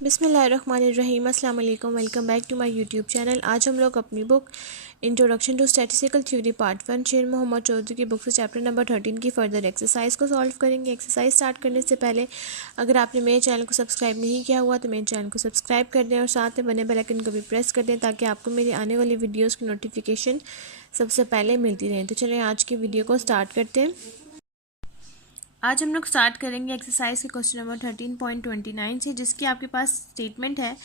बिस्मिल्लाहिर्रहमानिर्रहीम। अस्सलाम वालेकुम। Welcome back to my YouTube channel. आज हम लोग अपनी book introduction to statistical theory part 1 Sher Mohammad Chaudhary की बुक से चैप्टर नंबर 13 की फर्दर एक्सरसाइज को सॉल्व करेंगे। एक्सरसाइज स्टार्ट करने से पहले अगर आपने मेरे चैनल को सब्सक्राइब नहीं किया हुआ तो मेरे चैनल को सब्सक्राइब कर दें और साथ में बने बेल आइकन को भी प्रेस कर दें ताकि आपको मेरी आने वाली वीडियोज़ की नोटिफिकेशन सबसे पहले मिलती रहे। तो चलें आज की वीडियो को स्टार्ट करते हैं। आज हम लोग स्टार्ट करेंगे एक्सरसाइज के क्वेश्चन नंबर 13.29 से, जिसकी आपके पास स्टेटमेंट है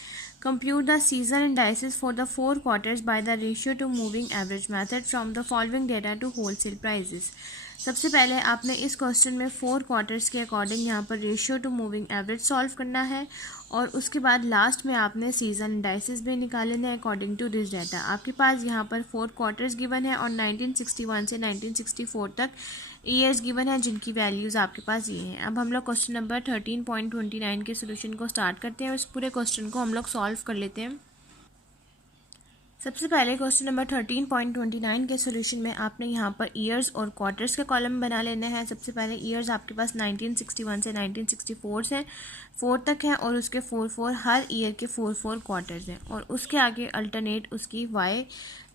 compute the season indices for the 4 quarters by the ratio to moving average method from the following data to wholesale prices. सबसे पहले आपने इस क्वेश्चन में 4 क्वार्टर्स के अकॉर्डिंग यहाँ पर ratio to moving average solve करना है और उसके बाद लास्ट में आपने सीजन इंडाइसेस भी निकालने हैं अकॉर्डिंग टू दिस डाटा। आपके पास यहाँ पर 4 क्वार्टर्स गिवन है और 1961 से 1964 तक ईयर्स गिवन है जिनकी वैल्यूज़ आपके पास ये हैं। अब हम लोग क्वेश्चन नंबर 13.29 के सोल्यूशन को स्टार्ट करते हैं और इस पूरे क्वेश्चन को हम लोग सॉल्व कर लेते हैं। सबसे पहले क्वेश्चन नंबर 13.29 के सोल्यूशन में आपने यहाँ पर ईयर्स और क्वार्टर्स के कॉलम बना लेना है। सबसे पहले ईयर्स आपके पास 1961 से 1964 से 4 तक है और उसके 4 हर ईयर के 4 क्वार्टर्स हैं और उसके आगे अल्टरनेट उसकी वाई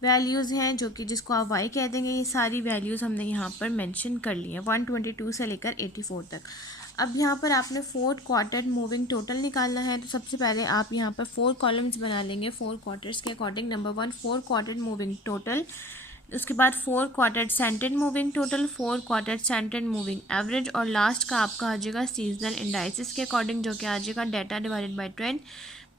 वैल्यूज़ हैं जो कि जिसको आप वाई कह देंगे। ये सारी वैल्यूज़ हमने यहाँ पर मेंशन कर ली हैं 122 से लेकर 84 तक। अब यहाँ पर आपने 4 क्वार्टर मूविंग टोटल निकालना है, तो सबसे पहले आप यहाँ पर 4 कॉलम्स बना लेंगे 4 क्वार्टर्स के according. Number 1 4 quarter moving total, उसके बाद 4 quarter scented moving total, 4 quarter scented moving average और लास्ट का आपका आ जाएगा सीजनल इंडाइसिस के अकॉर्डिंग जो कि आ जाएगा data divided by 10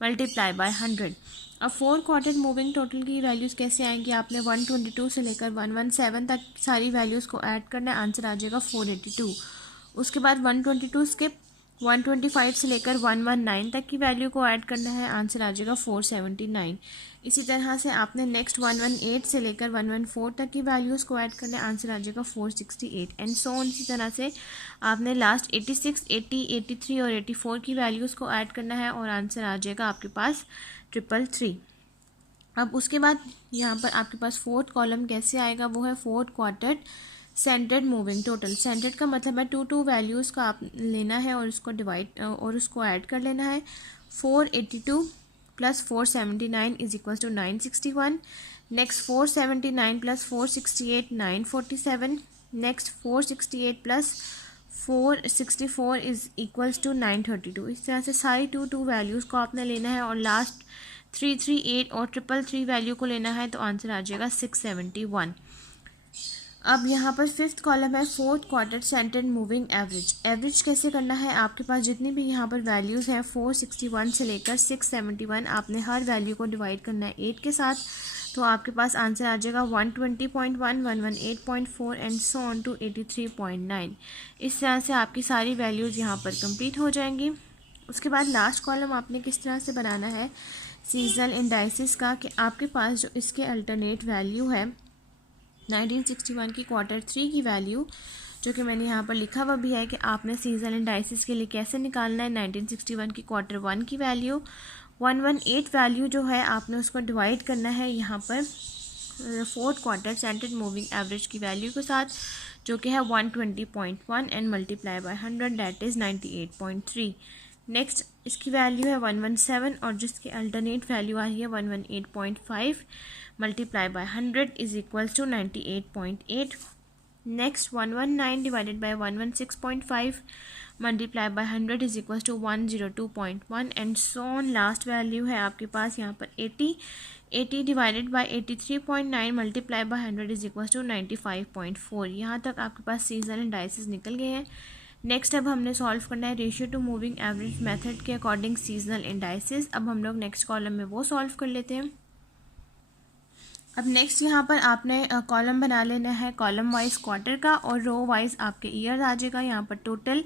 multiply by 100। अब 4 क्वार्टर मूविंग टोटल की वैल्यूज़ कैसे आएंगी, आपने 122 से लेकर 117 तक सारी वैल्यूज़ को ऐड करना है, आंसर आ जाएगा 482। उसके बाद 122 स्किप 125 से लेकर 119 तक की वैल्यू को ऐड करना है, आंसर आ जाएगा 479। इसी तरह से आपने नेक्स्ट 118 से लेकर 114 तक की वैल्यूज़ को ऐड करना है, आंसर आ जाएगा 468 एंड सो ऑन। इसी तरह से आपने लास्ट 86, 80, 83 और 84 की वैल्यूज़ को ऐड करना है और आंसर आ जाएगा आपके पास 333। अब उसके बाद यहाँ पर आपके पास फोर्थ कॉलम कैसे आएगा, वो है 4 quarter scented moving total. Scented का मतलब है टू वैल्यूज़ का आप लेना है और उसको डिवाइड और उसको ऐड कर लेना है। 482 plus 479 is equal to 961। Next 479 plus 468 947। Next 468 plus 464 is equals to 932। इस तरह से सारी टू वैल्यूज़ को आपने लेना है और लास्ट 338 और 333 वैल्यू को लेना है, तो आंसर आ जाएगा 671। अब यहाँ पर फिफ्थ कॉलम है 4 quarter scented moving average. Average कैसे करना है, आपके पास जितनी भी यहाँ पर वैल्यूज़ हैं 461 से लेकर 671 आपने हर वैल्यू को डिवाइड करना है 8 के साथ, तो आपके पास आंसर आ जाएगा 120.1, 118.4 एंड सो ऑन टू 83.9। इस तरह से आपकी सारी वैल्यूज़ यहाँ पर कंप्लीट हो जाएंगी। उसके बाद लास्ट कॉलम आपने किस तरह से बनाना है सीजनल इंडाइसिस का, कि आपके पास जो इसके अल्टरनेट वैल्यू है 1961 की क्वार्टर 3 की वैल्यू जो कि मैंने यहाँ पर लिखा हुआ भी है कि आपने सीजनल इंडाइसिस के लिए कैसे निकालना है। 1961 की क्वार्टर 1 की वैल्यू 118 वैल्यू जो है आपने उसको डिवाइड करना है यहाँ पर 4 क्वार्टर सेंटेड मूविंग एवरेज की वैल्यू के साथ जो कि है 120.1 and multiply by 100 that is 98.3। Next इसकी वैल्यू है 117 और जिसकी अल्टरनेट वैल्यू आ रही है 118.5 multiply by 100 is equals to 98.8। Next 119 divided by 116.5 multiply by 100 is equals to 102.1 and so on. Last value है आपके पास यहाँ पर 80 divided by 83.9 multiply by 100 is equals to 95.4। यहाँ तक आपके पास सीजनल इंडाइसिस निकल गए हैं। नेक्स्ट अब हमने सॉल्व करना है ratio to moving average method के अकॉर्डिंग सीजनल इंडाइसिस। अब हम लोग नेक्स्ट कॉलम में वो सॉल्व कर लेते हैं। अब नेक्स्ट यहाँ पर आपने कॉलम बना लेना है कॉलम वाइज क्वार्टर का और रो वाइज आपके ईयर आ जाएगा। यहाँ पर टोटल,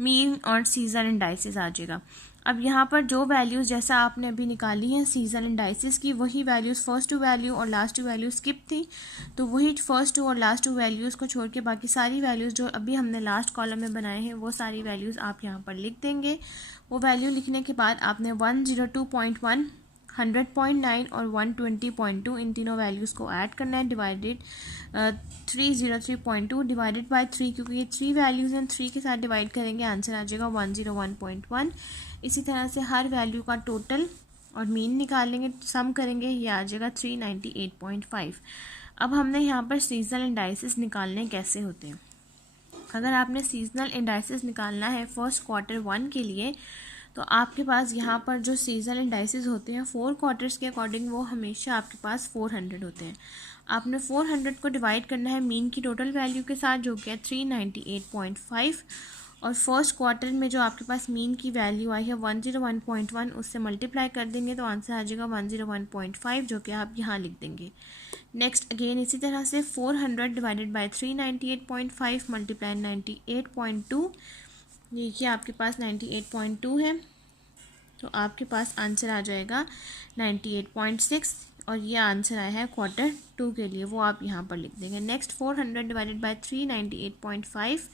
मीन और सीजन इंडाइसिस आ जाएगा। अब यहाँ पर जो वैल्यूज़ जैसा आपने अभी निकाली हैं सीजन इंडाइसिस की, वही वैल्यूज़ फर्स्ट टू वैल्यू और लास्ट टू वैल्यू स्किप थी, तो वही फर्स्ट टू और लास्ट टू वैल्यूज़ को छोड़ के बाकी सारी वैल्यूज़ जो अभी हमने लास्ट कॉलम में बनाए हैं वो सारी वैल्यूज़ आप यहाँ पर लिख देंगे। वो वैल्यू लिखने के बाद आपने 102.1 100.9 और 120.2 इन तीनों वैल्यूज़ को ऐड करना है, डिवाइडेड 303.2 डिवाइडेड बाय 3, क्योंकि ये 3 वैल्यूज़ हैं, 3 के साथ डिवाइड करेंगे आंसर आ जाएगा 101.1। इसी तरह से हर वैल्यू का टोटल और मीन निकालेंगे, सम करेंगे, ये आ जाएगा 398.5। अब हमने यहाँ पर सीजनल इंडाइसिस निकालने कैसे होते हैं। अगर आपने सीजनल इंडाइसिस निकालना है फर्स्ट क्वार्टर 1 के लिए, तो आपके पास यहाँ पर जो सीजनल इंडाइसिस होते हैं 4 क्वार्टर्स के अकॉर्डिंग वो हमेशा आपके पास 400 होते हैं। आपने 400 को डिवाइड करना है मीन की टोटल वैल्यू के साथ, जो कि है 398.5, और फर्स्ट क्वार्टर में जो आपके पास मीन की वैल्यू आई है 101.1, उससे मल्टीप्लाई कर देंगे तो आंसर आ जाएगा 101.5, जो कि आप यहाँ लिख देंगे। नेक्स्ट अगेन इसी तरह से 400 डिवाइडेड बाय 398.5 मल्टीप्लाई 98.2, देखिए आपके पास 98.2 है, तो आपके पास आंसर आ जाएगा 98.6, और ये आंसर आया है क्वार्टर 2 के लिए, वो आप यहाँ पर लिख देंगे। Next 400 divided by 398.5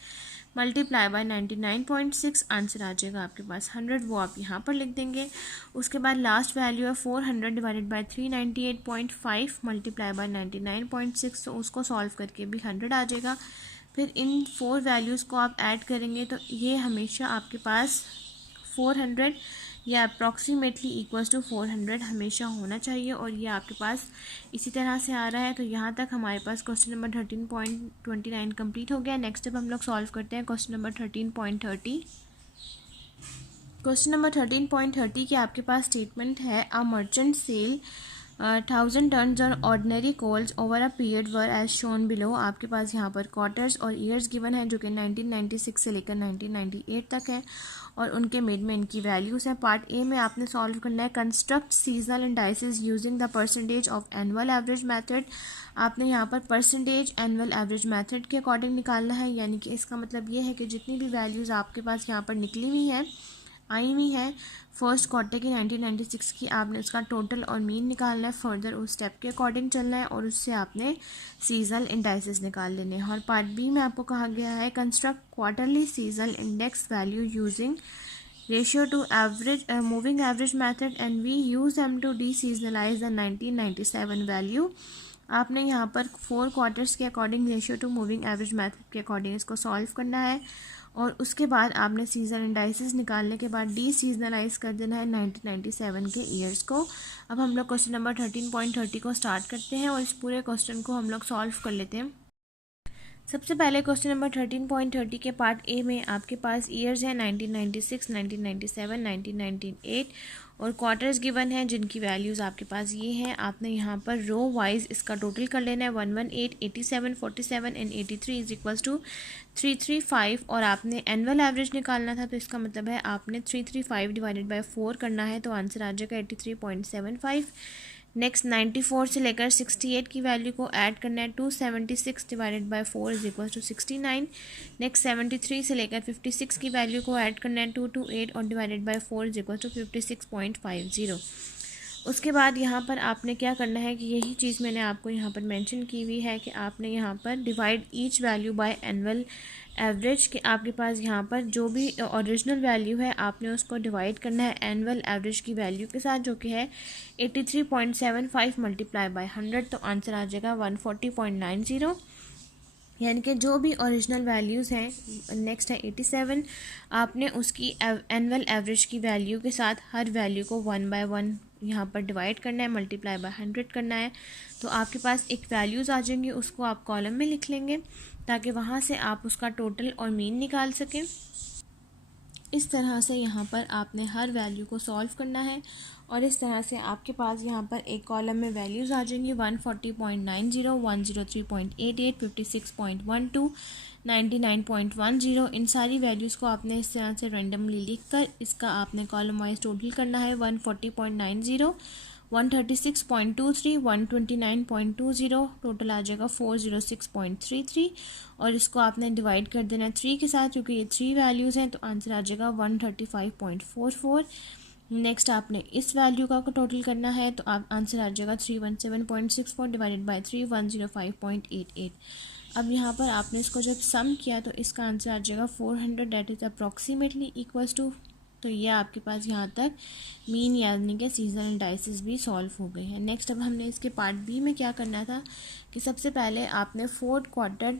multiply by 99.6, answer आ जाएगा आपके पास 100, वो आप यहाँ पर लिख देंगे। उसके बाद लास्ट वैल्यू है 400 डिवाइडेड बाय 398.5 मल्टीप्लाई बाय 99.6, तो उसको सॉल्व करके भी 100 आ जाएगा। फिर इन 4 वैल्यूज़ को आप ऐड करेंगे तो ये हमेशा आपके पास 400 या अप्रॉक्सीमेटली इक्वल्स टू 400 हमेशा होना चाहिए, और ये आपके पास इसी तरह से आ रहा है। तो यहाँ तक हमारे पास क्वेश्चन नंबर 13.29 कंप्लीट हो गया। नेक्स्ट अब हम लोग सॉल्व करते हैं क्वेश्चन नंबर 13.30। क्वेश्चन नंबर 13.30 के आपके पास स्टेटमेंट है अ मर्चेंट सेल 1000 टन्स और ordinary coals over a period were as shown below. आपके पास यहाँ पर क्वार्टर्स और ईयर्स गिवन है जो कि 1996 से लेकर 1998 तक है, और उनके मिड में इनकी वैल्यूज़ हैं। पार्ट ए में आपने सॉल्व करना है construct seasonal indices using the percentage of annual average method. आपने यहाँ पर परसेंटेज एनुअल एवरेज मेथड के अकॉर्डिंग निकालना है, यानी कि इसका मतलब ये है कि जितनी भी वैल्यूज़ आपके पास यहाँ पर निकली हुई हैं, आई हुई है फर्स्ट क्वार्टर की 1996 की, आपने उसका टोटल और मीन निकालना है। फर्दर उस स्टेप के अकॉर्डिंग चलना है और उससे आपने सीजनल इंडाइसिस निकाल लेने हैं। और पार्ट बी में आपको कहा गया है construct quarterly seasonal index value using ratio to average moving average method and we use them to deseasonalise the 1997 value. आपने यहाँ पर 4 क्वार्टर्स के according ratio to moving average method के अकॉर्डिंग इसको सॉल्व करना है, और उसके बाद आपने सीजन इंडाइसिस निकालने के बाद डी सीजनलाइज कर देना है 1997 के ईयर्स को। अब हम लोग क्वेश्चन नंबर 13.30 को स्टार्ट करते हैं और इस पूरे क्वेश्चन को हम लोग सॉल्व कर लेते हैं। सबसे पहले क्वेश्चन नंबर 13.30 के पार्ट ए में आपके पास ईयर्स हैं 1996, 1997, 1998, और क्वार्टर्स गिवन हैं जिनकी वैल्यूज़ आपके पास ये हैं। आपने यहाँ पर रो वाइज इसका टोटल कर लेना है 118, 87, 47 एंड 83 इज इक्वल्स टू 335, और आपने एनुअल एवरेज निकालना था, तो इसका मतलब है आपने 335 डिवाइडेड बाय 4 करना है, तो आंसर आ जाएगा 83.75। नेक्स्ट 94 से लेकर 68 की वैल्यू को ऐड करना है, 276 divided by 4 is equal to 69। Next 73 से लेकर 56 की वैल्यू को ऐड करना है, 228 और divided by 4 is equal to 56.50। उसके बाद यहाँ पर आपने क्या करना है कि यही चीज़ मैंने आपको यहाँ पर मेंशन की हुई है कि आपने यहाँ पर divide each value by annual average के आपके पास यहाँ पर जो भी ओरिजिनल वैल्यू है आपने उसको डिवाइड करना है एनुअल एवरेज की वैल्यू के साथ, जो कि है 83.75 मल्टीप्लाई बाय 100, तो आंसर आ जाएगा 140.90, यानी कि जो भी ओरिजिनल वैल्यूज़ हैं। नेक्स्ट है 87, आपने उसकी एनुअल एवरेज की वैल्यू के साथ हर वैल्यू को 1 बाय 1 यहाँ पर डिवाइड करना है, मल्टीप्लाई बाय 100 करना है, तो आपके पास एक वैल्यूज़ आ जाएंगी, उसको आप कॉलम में लिख लेंगे ताकि वहाँ से आप उसका टोटल और मीन निकाल सकें। इस तरह से यहाँ पर आपने हर वैल्यू को सॉल्व करना है, और इस तरह से आपके पास यहाँ पर एक कॉलम में वैल्यूज़ आ जाएंगी 140.90, 103.88, 56.12, 99.10। इन सारी वैल्यूज़ को आपने इस तरह से रैंडमली लिखकर इसका आपने कॉलम वाइज टोटल करना है। 140.90, 136.23, 129.20, टोटल आ जाएगा 406.33, और इसको आपने डिवाइड कर देना 3 के साथ, क्योंकि ये 3 वैल्यूज़ हैं, तो आंसर आ जाएगा 135.44। नेक्स्ट आपने इस वैल्यू का टोटल करना है, तो आप आंसर आ जाएगा 317.64 डिवाइडेड बाय 3, 105.88। अब यहाँ पर आपने इसको जब सम किया तो इसका आंसर आ जाएगा 400, that is approximately equals to तो ये आपके पास यहाँ तक मीन यानी कि सीजनल इंडाइसिस भी सॉल्व हो गए हैं। नेक्स्ट अब हमने इसके पार्ट बी में क्या करना था कि सबसे पहले आपने fourth quarter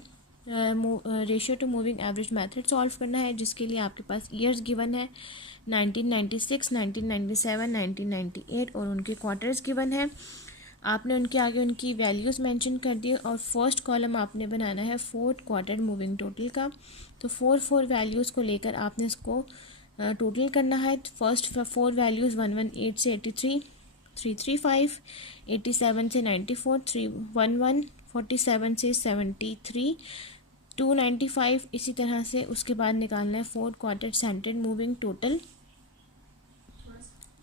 ratio to moving average method solve करना है, जिसके लिए आपके पास ईयर्स गिवन है 1996, 1997, 1998 और उनके क्वार्टर्स गिवन है। आपने उनके आगे उनकी वैल्यूज़ मेंशन कर दी और फर्स्ट कॉलम आपने बनाना है फोर्थ क्वार्टर मूविंग टोटल का। तो फोर वैल्यूज़ को लेकर आपने इसको टोटल करना है। फर्स्ट फोर वैल्यूज़ 118 से 83, 335, 87 से 94, 311, 47 से 73, 295, इसी तरह से उसके बाद निकालना है fourth quarter centred moving total.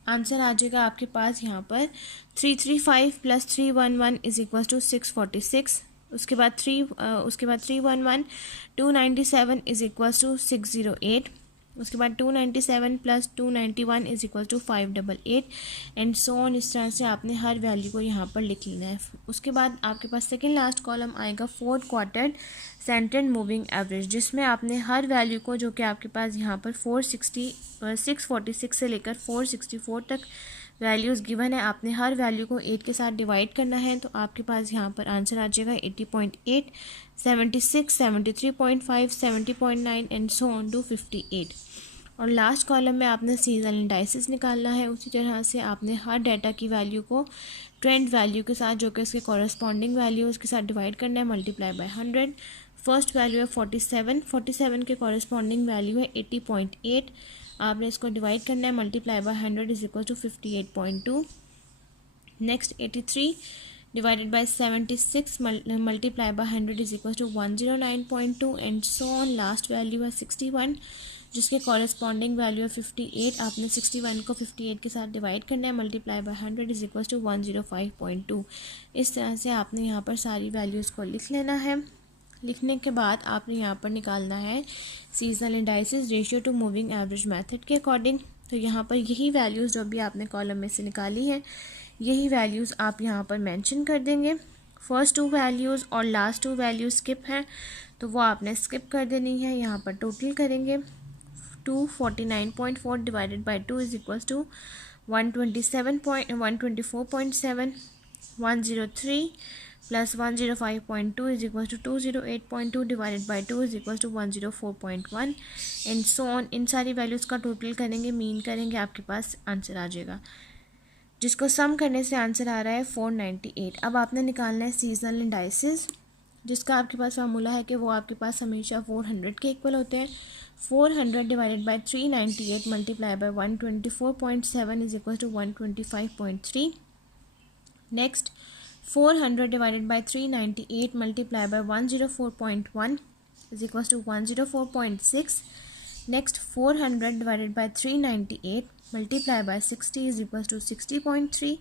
Answer आ जाएगा आपके पास यहाँ पर 335 प्लस 311 इज इक्वल टू 646। उसके बाद 311 297 इज इक्वल टू 608। उसके बाद 297 plus 291 is equal to 588 and so on. इस तरह से आपने हर वैल्यू को यहाँ पर लिख लेना है। उसके बाद आपके पास सेकेंड लास्ट कॉलम आएगा fourth quarter centred moving average, जिसमें आपने हर वैल्यू को जो कि आपके पास यहाँ पर 646 से लेकर 464 तक वैल्यूज़ गिवन है, आपने हर वैल्यू को 8 के साथ डिवाइड करना है। तो आपके पास यहाँ पर आंसर आ जाएगा 80.8, 76, 73.5, 70.9 एंड सो ऑन टू 58। और लास्ट कॉलम में आपने सीजनल इंडाइसिस निकालना है। उसी तरह से आपने हर डाटा की वैल्यू को ट्रेंड वैल्यू के साथ जो कि उसके कॉरस्पॉन्डिंग वैल्यू उसके साथ डिवाइड करना है, मल्टीप्लाई बाय 100। फर्स्ट वैल्यू है 47 के कॉरस्पॉन्डिंग वैल्यू है 80.8, आपने इसको डिवाइड करना है, multiply by 100 is equal to 58.2। Next 83 divided by 76 multiply by 100 is equal to 109.2 and so on. Last value है 61 जिसके कॉरस्पॉन्डिंग वैल्यू है 58, आपने 61 को 58 के साथ डिवाइड करना है, multiply by 100 is equal to 105.2। इस तरह से आपने यहाँ पर सारी वैल्यूज़ को लिख लेना है। लिखने के बाद आपने यहाँ पर निकालना है seasonal indices ratio to moving average method के अकॉर्डिंग। तो यहाँ पर यही वैल्यूज़ जो भी आपने कॉलम में से निकाली है, यही वैल्यूज़ आप यहाँ पर मेंशन कर देंगे। फर्स्ट टू वैल्यूज़ और लास्ट टू वैल्यूज़ स्किप हैं तो वो आपने स्किप कर देनी है। यहाँ पर टोटल करेंगे 249.4 divided by 2 is equal to 124.7, 103 plus 105.2 is equal to 208.2 divided by 2 is equal to 104.1 and so on. इन सारी वैल्यूज़ का टोटल करेंगे, मीन करेंगे, आपके पास आंसर आ जाएगा, जिसको सम करने से आंसर आ रहा है 498। अब आपने निकालना है सीजनल इंडाइसिस, जिसका आपके पास फार्मूला है कि वो आपके पास हमेशा 400 के इक्वल होते हैं। 400 divided by 398 multiply by 124.7 is equal to 125.3। Next 400 divided by 398 multiply by 104.1 is equal to 104.6। Next 400 divided by 398 multiply by 60 is equal to 60.3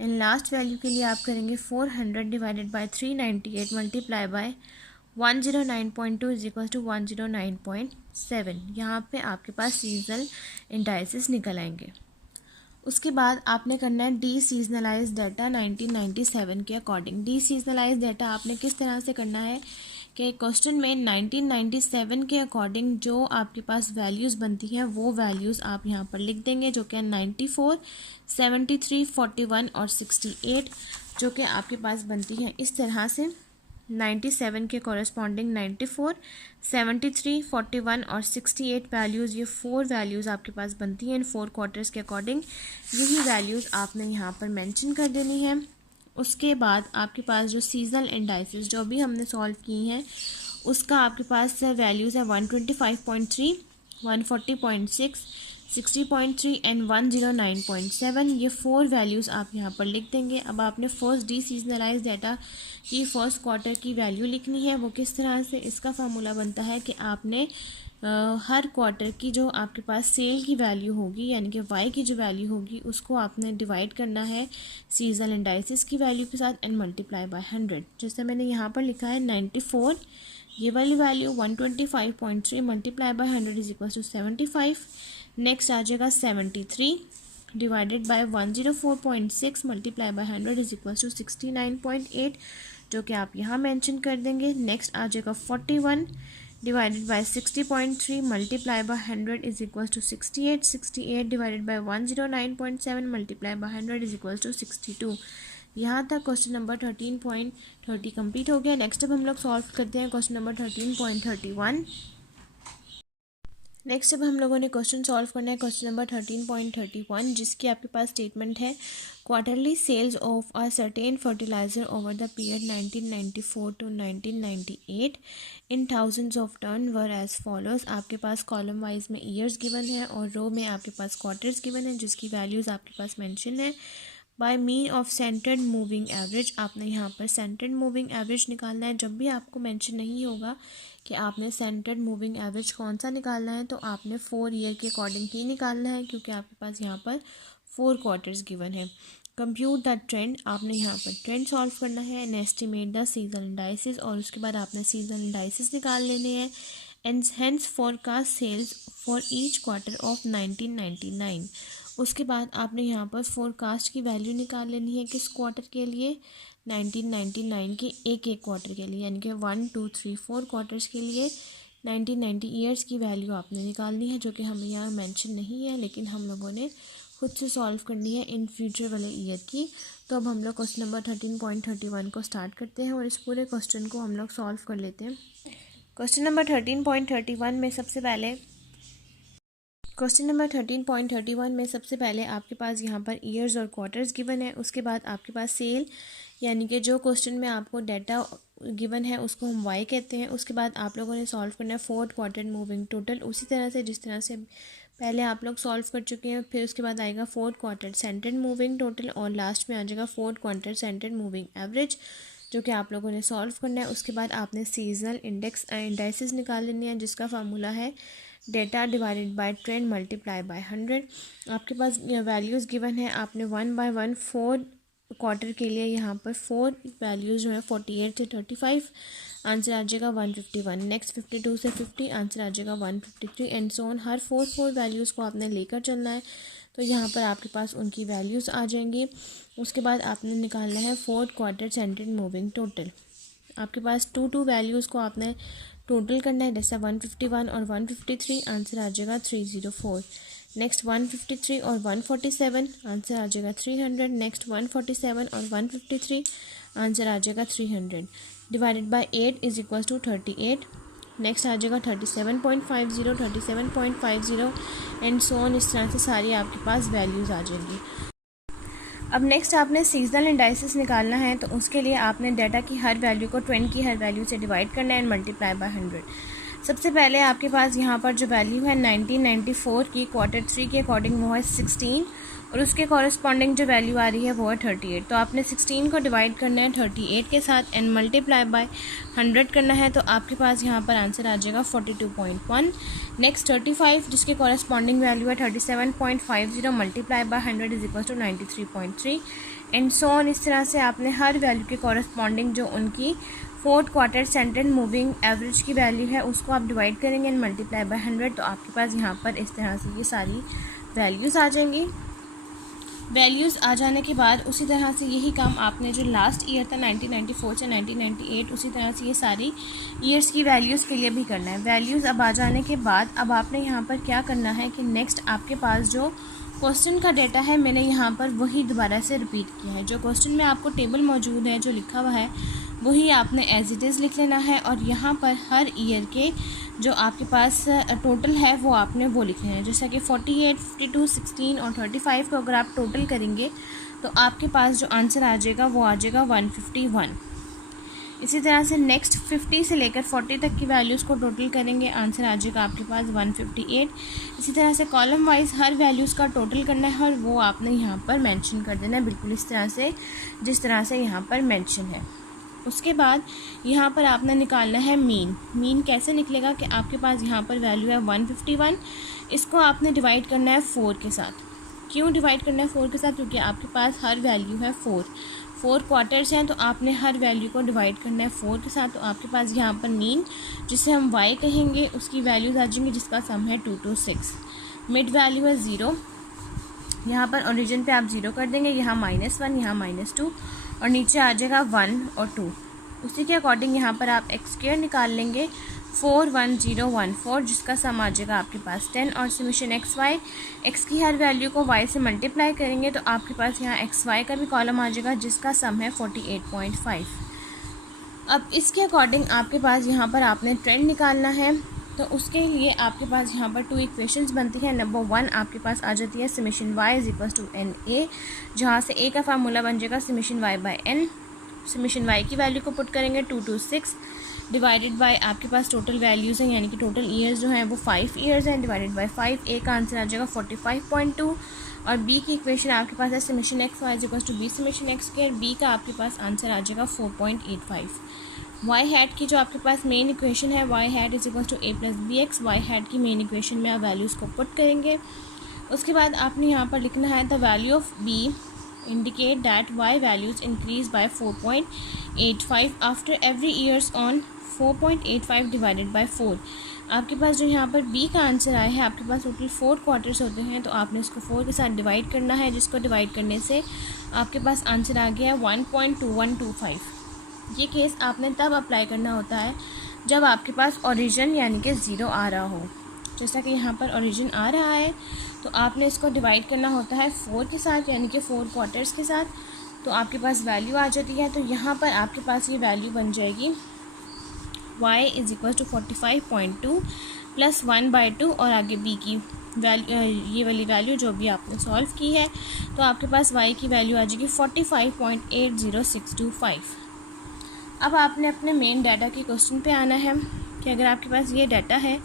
and last value के लिए आप करेंगे 400 divided by 398 multiply by 109.2 is equal to 109.7। यहाँ पे आपके पास seasonal indices निकल आएंगे। उसके बाद आपने करना है डी सीजनलाइज डाटा 1997 के अकॉर्डिंग। डी सीजनलाइज डाटा आपने किस तरह से करना है कि क्वेश्चन में 1997 के अकॉर्डिंग जो आपके पास वैल्यूज़ बनती हैं वो वैल्यूज़ आप यहाँ पर लिख देंगे, जो कि 94, 73, 41 और 68 जो कि आपके पास बनती हैं इस तरह से। 97 के कॉरस्पॉन्डिंग 94, 73, 41 और 68 वैल्यूज़, ये 4 वैल्यूज़ आपके पास बनती हैं इन 4 क्वार्टर्स के अकॉर्डिंग। यही वैल्यूज़ आपने यहाँ पर मेंशन कर देनी है। उसके बाद आपके पास जो सीजनल इंडाइसिस जो भी हमने सॉल्व की हैं उसका आपके पास वैल्यूज़ है 125.3, 140.6, 60.3 एंड 109.7। ये 4 वैल्यूज़ आप यहाँ पर लिख देंगे। अब आपने फर्स्ट डी सीजनलाइज डाटा की फर्स्ट क्वार्टर की वैल्यू लिखनी है। वो किस तरह से, इसका फार्मूला बनता है कि आपने हर क्वार्टर की जो आपके पास सेल की वैल्यू होगी यानी कि वाई की जो वैल्यू होगी उसको आपने डिवाइड करना है सीजनल इंडाइसिस की वैल्यू के साथ एंड मल्टीप्लाई बाय 100। जैसे मैंने यहाँ पर लिखा है 94, ये वाली value 125.3 multiply by 100 is equal to 75। Next आ जाएगा 73 divided by 104.6 multiply by 100 is equal to 69.8 जो कि आप यहाँ मेंशन कर देंगे। नेक्स्ट आ जाएगा 41 divided by 60.3 multiplied by 100 is equals to 68. 68 divided by 109.7 multiplied by 100 is equals to 62. यहाँ तक क्वेश्चन नंबर 13.30 कंप्लीट हो गया. नेक्स्ट अब हम लोग सॉल्व करते हैं क्वेश्चन नंबर 13.31. नेक्स्ट अब हम लोगों ने क्वेश्चन सॉल्व करना है क्वेश्चन नंबर 13.31, जिसकी आपके पास स्टेटमेंट है quarterly sales of a certain fertilizer over the period 1994 to 1998 in thousands of ton were as follows. आपके पास कॉलम वाइज में ईयर्स गिवन है और रो में आपके पास क्वार्टर्स गिवन है, जिसकी वैल्यूज़ आपके पास मेंशन है. By mean of centred moving average, आपने यहाँ पर सेंटर्ड मूविंग एवरेज निकालना है. जब भी आपको मेंशन नहीं होगा कि आपने सेंटर्ड मूविंग एवरेज कौन सा निकालना है, तो आपने 4 ईयर के अकॉर्डिंग ही निकालना है, क्योंकि आपके पास यहाँ पर 4 क्वार्टर्स गिवन है. कंप्यूट द ट्रेंड, आपने यहाँ पर ट्रेंड सॉल्व करना है. And estimate the seasonal indices, और उसके बाद आपने सीजनल इंडाइसिस निकाल लेने हैं. And hence forecast sales for each quarter of 1999. उसके बाद आपने यहाँ पर फोरकास्ट की वैल्यू निकाल लेनी है किस क्वार्टर के लिए, 1999 के एक एक क्वार्टर के लिए, यानी कि 1 2 3 4 क्वार्टर्स के लिए 1990 ईयर्स की वैल्यू आपने निकालनी है, जो कि हमें यहाँ मेंशन नहीं है, लेकिन हम लोगों ने खुद से सॉल्व करनी है इन फ्यूचर वाले ईयर की. तो अब हम लोग क्वेश्चन नंबर 13.31 को स्टार्ट करते हैं और इस पूरे क्वेश्चन को हम लोग सॉल्व कर लेते हैं. क्वेश्चन नंबर 13.31 में सबसे पहले आपके पास यहाँ पर ईयर्स और क्वार्टर्स गिवन है. उसके बाद आपके पास सेल, यानी कि जो क्वेश्चन में आपको डाटा गिवन है उसको हम वाई कहते हैं. उसके बाद आप लोगों ने सॉल्व करना है 4 क्वार्टर मूविंग टोटल, उसी तरह से जिस तरह से पहले आप लोग सॉल्व कर चुके हैं. फिर उसके बाद आएगा 4 क्वार्टर सेंटर्ड मूविंग टोटल, और लास्ट में आ जाएगा 4 क्वार्टर सेंटर्ड मूविंग एवरेज, जो कि आप लोगों ने सॉल्व करना है. उसके बाद आपने सीजनल इंडाइसिस निकाल लेनी है, जिसका फार्मूला है data divided by trend multiply by 100. आपके पास वैल्यूज़ गिवन है, आपने 1 बाय 1 4 क्वार्टर के लिए यहाँ पर 4 वैल्यूज़ जो है 48 से 35, आंसर आ जाएगा 151. नेक्स्ट 52 से 50, आंसर आ जाएगा 153 and so on. Her 4 values को आपने लेकर चलना है, तो यहाँ पर आपके पास उनकी वैल्यूज़ आ जाएंगी. उसके बाद आपने निकालना है 4 क्वार्टर सेंटर्ड मूविंग टोटल. आपके पास 2 वैल्यूज़ को आपने टोटल करना है, जैसा 151 और 153, आंसर आ जाएगा 304. नेक्स्ट 153 और 147, आंसर आ जाएगा 300. नेक्स्ट 147 और 153, आंसर आ जाएगा 300. Divided by 8 is equal to 38. Next आ जाएगा 37.50, 37.50 एंड सो ऑन. इस तरह से सारी आपके पास वैल्यूज़ आ जाएंगी. अब नेक्स्ट आपने सीजनल इंडाइसिस निकालना है, तो उसके लिए आपने डाटा की हर वैल्यू को ट्रेंड की हर वैल्यू से डिवाइड करना है एंड मल्टीप्लाई बाय 100. सबसे पहले आपके पास यहाँ पर जो वैल्यू है 1994 की क्वार्टर 3 के अकॉर्डिंग वो है 16, और उसके कॉरस्पॉन्डिंग जो वैल्यू आ रही है वो है 38. तो आपने 16 को डिवाइड करना है 38 के साथ एंड मल्टीप्लाई बाय 100 करना है, तो आपके पास यहाँ पर आंसर आ जाएगा 42.1. नेक्स्ट 35, जिसके कॉरस्पॉन्डिंग वैल्यू है 37.50 multiply by 100 is equal to 93.3 and so on. इस तरह से आपने हर वैल्यू के कॉरस्पॉन्डिंग जो उनकी 4 क्वार्टर सेंटर्ड मूविंग एवरेज की वैल्यू है उसको आप डिवाइड करेंगे एंड मल्टीप्लाई बाय 100, तो आपके पास यहाँ पर इस तरह से ये सारी वैल्यूज़ आ जाएंगी. वैल्यूज़ आ जाने के बाद उसी तरह से यही काम आपने जो लास्ट ईयर था 1994 से 1998, उसी तरह से ये सारी ईयर्स की वैल्यूज़ के लिए भी करना है. वैल्यूज़ अब आ जाने के बाद अब आपने यहाँ पर क्या करना है कि नेक्स्ट आपके पास जो क्वेश्चन का डेटा है मैंने यहाँ पर वही दोबारा से रिपीट किया है. जो क्वेश्चन में आपको टेबल मौजूद है, जो लिखा हुआ है, वही आपने एज इट इज़ लिख लेना है, और यहाँ पर हर ईयर के जो आपके पास टोटल है वो आपने वो लिखने हैं. जैसा कि 48, 52, 16 और 35 को अगर आप टोटल करेंगे तो आपके पास जो आंसर आ जाएगा वो आ जाएगा 151. इसी तरह से नेक्स्ट 50 से लेकर 40 तक की वैल्यूज़ को टोटल करेंगे, आंसर आ जाएगा आपके पास 158. इसी तरह से कॉलम वाइज हर वैल्यूज़ का टोटल करना है और वो आपने यहाँ पर मेंशन कर देना है, बिल्कुल इस तरह से जिस तरह से यहाँ पर मेंशन है. उसके बाद यहाँ पर आपने निकालना है मीन. मीन कैसे निकलेगा कि आपके पास यहाँ पर वैल्यू है 151, इसको आपने डिवाइड करना है 4 के साथ. क्यों डिवाइड करना है 4 के साथ? क्योंकि आपके पास हर वैल्यू है 4 क्वार्टर्स हैं, तो आपने हर वैल्यू को डिवाइड करना है 4 के साथ. तो आपके पास यहाँ पर मीन, जिसे हम y कहेंगे, उसकी वैल्यूज आ जाएंगी, जिसका सम है 226. मिड वैल्यू है 0, यहाँ पर ओरिजिन पे आप 0 कर देंगे, यहाँ -1, यहाँ -2 और नीचे आ जाएगा 1 और 2. उसी के अकॉर्डिंग यहाँ पर आप x² निकाल लेंगे, 41014, जिसका सम आ जाएगा आपके पास 10, और समेशन एक्स वाई, एक्स की हर वैल्यू को वाई से मल्टीप्लाई करेंगे तो आपके पास यहाँ एक्स वाई का भी कॉलम आ जाएगा जिसका सम है 48.5। अब इसके अकॉर्डिंग आपके पास यहाँ पर आपने ट्रेंड निकालना है, तो उसके लिए आपके पास यहाँ पर 2 इक्वेशंस बनती हैं। नंबर 1 आपके पास आ जाती है summation y is equal to N A, जहाँ से ए का फार्मूला बन जाएगा summation y by N. Summation y की वैल्यू को पुट करेंगे 226 डिवाइडेड बाय आपके पास टोटल वैल्यूज़ हैं, यानी कि टोटल ईयर्स जो हैं वो 5 ईयर्स हैं, डिवाइडेड बाय 5। ए का आंसर आ जाएगा 45.2, और बी की इक्वेशन आपके पास है summation X Y is equal to B summation X square. B का आपके पास आंसर आ जाएगा 4.85। वाई हैट की जो आपके पास मेन इक्वेशन है Y hat is equal to A plus B X, Y hat की मेन इक्वेशन में आप वैल्यूज़ को पुट करेंगे। उसके बाद आपने यहाँ पर लिखना है the value of B indicate that Y values increase by 4.85 after every years on 4.85 divided by 4। आपके पास जो यहाँ पर बी का आंसर आया है, आपके पास टोटल 4 क्वार्टर्स होते हैं, तो आपने इसको 4 के साथ डिवाइड करना है, जिसको डिवाइड करने से आपके पास आंसर आ गया 1.2125। ये केस आपने तब अप्लाई करना होता है जब आपके पास ओरिजिन यानी कि 0 आ रहा हो। जैसा कि यहाँ पर ओरिजिन आ रहा है तो आपने इसको डिवाइड करना होता है 4 के साथ, यानी कि 4 क्वार्टर्स के साथ, तो आपके पास वैल्यू आ जाती है। तो यहाँ पर आपके पास ये वैल्यू बन जाएगी y is equal to 45.2 plus 1/2, और आगे b की वैल्यू, ये वाली वैल्यू जो भी आपने सॉल्व की है, तो आपके पास y की वैल्यू आ जाएगी 45.80625। अब आपने अपने मेन डाटा के क्वेश्चन पे आना है कि अगर आपके पास ये डाटा है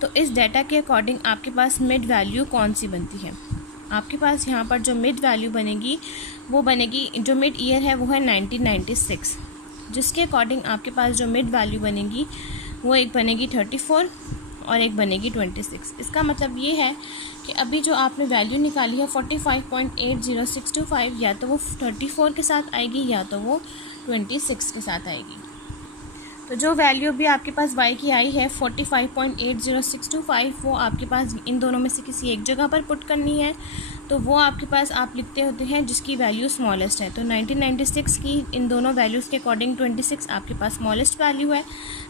तो इस डाटा के अकॉर्डिंग आपके पास मिड वैल्यू कौन सी बनती है। आपके पास यहाँ पर जो मिड वैल्यू बनेगी वो बनेगी, जो मिड ईयर है वो है 1996, जिसके अकॉर्डिंग आपके पास जो मिड वैल्यू बनेगी वो एक बनेगी 34 और एक बनेगी 26। इसका मतलब ये है कि अभी जो आपने वैल्यू निकाली है 45.80625, या तो वो 34 के साथ आएगी या तो वो 26 के साथ आएगी। तो जो वैल्यू भी आपके पास y की आई है 45.80625, वो आपके पास इन दोनों में से किसी एक जगह पर पुट करनी है। तो वो आपके पास आप लिखते होते हैं जिसकी वैल्यू स्मॉलेस्ट है। तो 1996 की इन दोनों वैल्यूज़ के अकॉर्डिंग 26 आपके पास स्मॉलेस्ट वैल्यू है।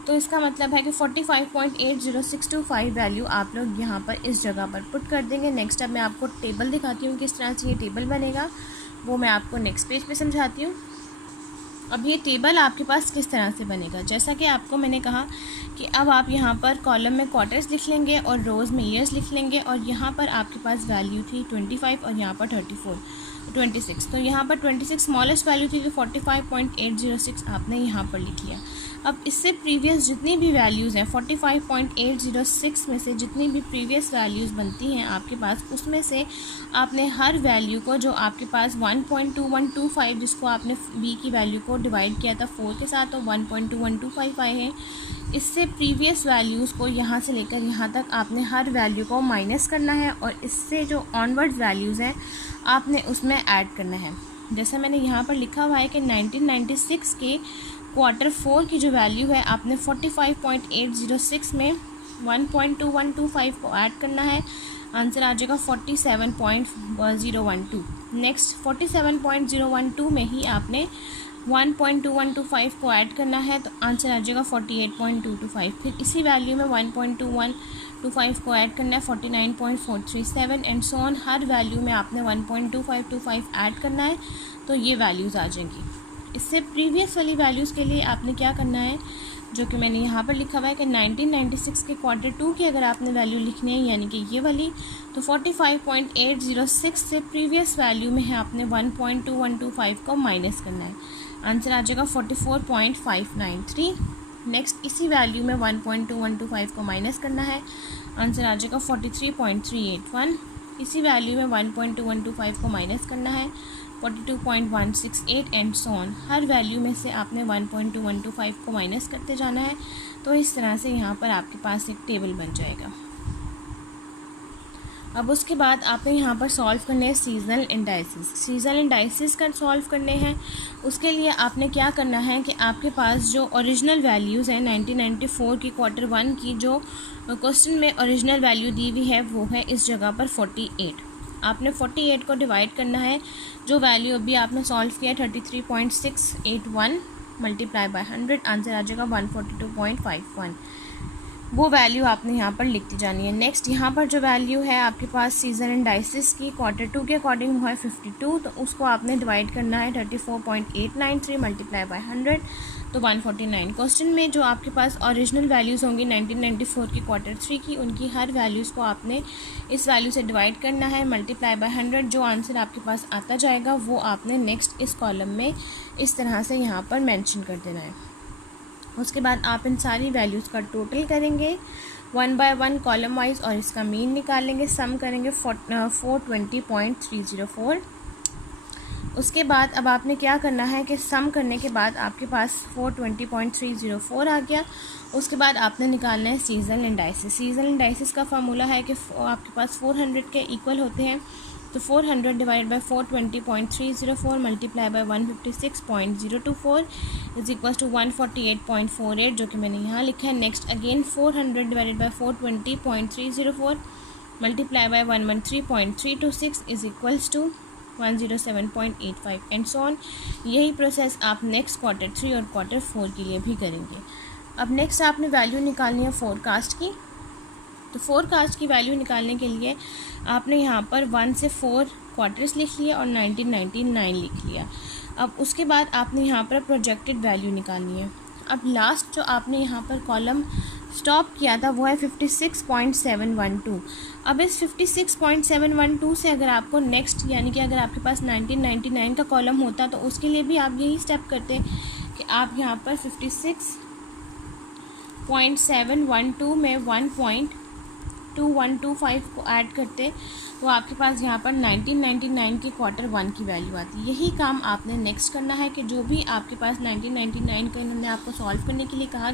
तो इसका मतलब है कि 45.80625 वैल्यू आप लोग यहाँ पर इस जगह पर पुट कर देंगे। नेक्स्ट अब मैं आपको टेबल दिखाती हूँ किस तरह से ये टेबल बनेगा, वो मैं आपको नेक्स्ट पेज पे समझाती हूँ। अब ये टेबल आपके पास किस तरह से बनेगा, जैसा कि आपको मैंने कहा कि अब आप यहाँ पर कॉलम में क्वार्टर्स लिख लेंगे और रोज़ में ईयर्स लिख लेंगे, और यहाँ पर आपके पास वैल्यू थी 25 और यहाँ पर 26। तो यहाँ पर 26 स्मॉलेस्ट वैल्यू थी, तो 45.806 आपने यहाँ पर लिख लिया। अब इससे प्रीवियस जितनी भी वैल्यूज़ हैं 45.806 में से जितनी भी प्रीवियस वैल्यूज़ बनती हैं आपके पास, उसमें से आपने हर वैल्यू को जो आपके पास 1.2125, जिसको आपने बी की वैल्यू को डिवाइड किया था 4 के साथ, तो 1.2125 आए हैं। इससे प्रीवियस वैल्यूज़ को यहाँ से लेकर यहाँ तक आपने हर वैल्यू को माइनस करना है, और इससे जो ऑनवर्ड वैल्यूज़ हैं आपने उसमें ऐड करना है। जैसे मैंने यहाँ पर लिखा हुआ है कि 1996 के Q4 की जो वैल्यू है आपने 45.806 में 1.2125 को ऐड करना है, आंसर आ जाएगा 47.012। नेक्स्ट 47.012 में ही आपने 1.2125 को ऐड करना है, तो आंसर आ जाएगा 48.225। फिर इसी वैल्यू में 1.2125 को ऐड करना है 49.437 and so on. Her value में आपने 1.2525 ऐड करना है, तो ये वैल्यूज़ आ जाएंगी। इससे प्रीवियस वाली वैल्यूज़ के लिए आपने क्या करना है, जो कि मैंने यहाँ पर लिखा हुआ है कि 1996 के Q2 की अगर आपने वैल्यू लिखनी है, यानी कि ये वाली, तो 45.806 से प्रीवियस वैल्यू में है आपने 1.2125 को माइनस करना है, आंसर आ जाएगा 44.593। नेक्स्ट इसी वैल्यू में 1.2125 को माइनस करना है, आंसर आ जाएगा 43.381। इसी वैल्यू में 1.2125 को माइनस करना है 42.168 and so on. Her value में से आपने 1.2125 को माइनस करते जाना है। तो इस तरह से यहाँ पर आपके पास एक टेबल बन जाएगा। अब उसके बाद आपने यहाँ पर सॉल्व करने हैं सीजनल इंडाइसिस। सीजनल इंडाइसिस का सॉल्व करने हैं, उसके लिए आपने क्या करना है कि आपके पास जो ओरिजिनल वैल्यूज़ हैं 1994 की Q1 की जो क्वेश्चन में ओरिजिनल वैल्यू दी हुई है वो है इस जगह पर 48। आपने 48 को डिवाइड करना है, जो वैल्यू अभी आपने सॉल्व किया 33.681 मल्टीप्लाई बाय 100, आंसर आ जाएगा 142.51। वो वैल्यू आपने यहाँ पर लिखती जानी है। नेक्स्ट यहाँ पर जो वैल्यू है आपके पास सीजन एंडाइसिस की Q2 के अकॉर्डिंग वो है 52, तो उसको आपने डिवाइड करना है 34.893 मल्टीप्लाई बाय 100 तो 149। क्वेश्चन में जो आपके पास ओरिजिनल वैल्यूज़ होंगी 1994 की Q3 की, उनकी हर वैल्यूज़ को आपने इस वैल्यू से डिवाइड करना है मल्टीप्लाई बाय 100। जो आंसर आपके पास आता जाएगा वो आपने नेक्स्ट इस कॉलम में इस तरह से यहाँ पर मेंशन कर देना है। उसके बाद आप इन सारी वैल्यूज़ का टोटल करेंगे 1 बाय 1 कॉलम वाइज और इसका मीन निकालेंगे, सम करेंगे 420.304। उसके बाद अब आपने क्या करना है कि सम करने के बाद आपके पास 420.304 आ गया। उसके बाद आपने निकालना है सीजनल इंडाइसिस। सीजनल इंडाइसिस का फार्मूला है कि आपके पास 400 के इक्वल होते हैं, तो 400 divide by 420.304 multiply by 156.024 is equal to 148.48, जो कि मैंने यहाँ लिखा है। Next again 400 divided by 420.304 multiply by 113.326 is equals to 107.85 and so on. यही प्रोसेस आप नेक्स्ट Q3 और Q4 के लिए भी करेंगे। अब नेक्स्ट आपने वैल्यू निकालनी है फोरकास्ट की। तो फोरकास्ट की वैल्यू निकालने के लिए आपने यहाँ पर 1 से 4 क्वार्टर्स लिख लिया और 1999 लिख लिया। अब उसके बाद आपने यहाँ पर प्रोजेक्टेड वैल्यू निकालनी है। अब लास्ट जो आपने यहाँ पर कॉलम स्टॉप किया था वो है 56.712। अब इस 56.712 से अगर आपको नेक्स्ट यानी कि अगर आपके पास 1999 का कॉलम होता तो उसके लिए भी आप यही स्टेप करते कि आप यहाँ पर 56.712 में 1.2125 को ऐड करते तो आपके पास यहाँ पर 1999 की Q1 की वैल्यू आती। यही काम आपने नेक्स्ट करना है कि जो भी आपके पास 1999 का इन्होंने आपको सॉल्व करने के लिए कहा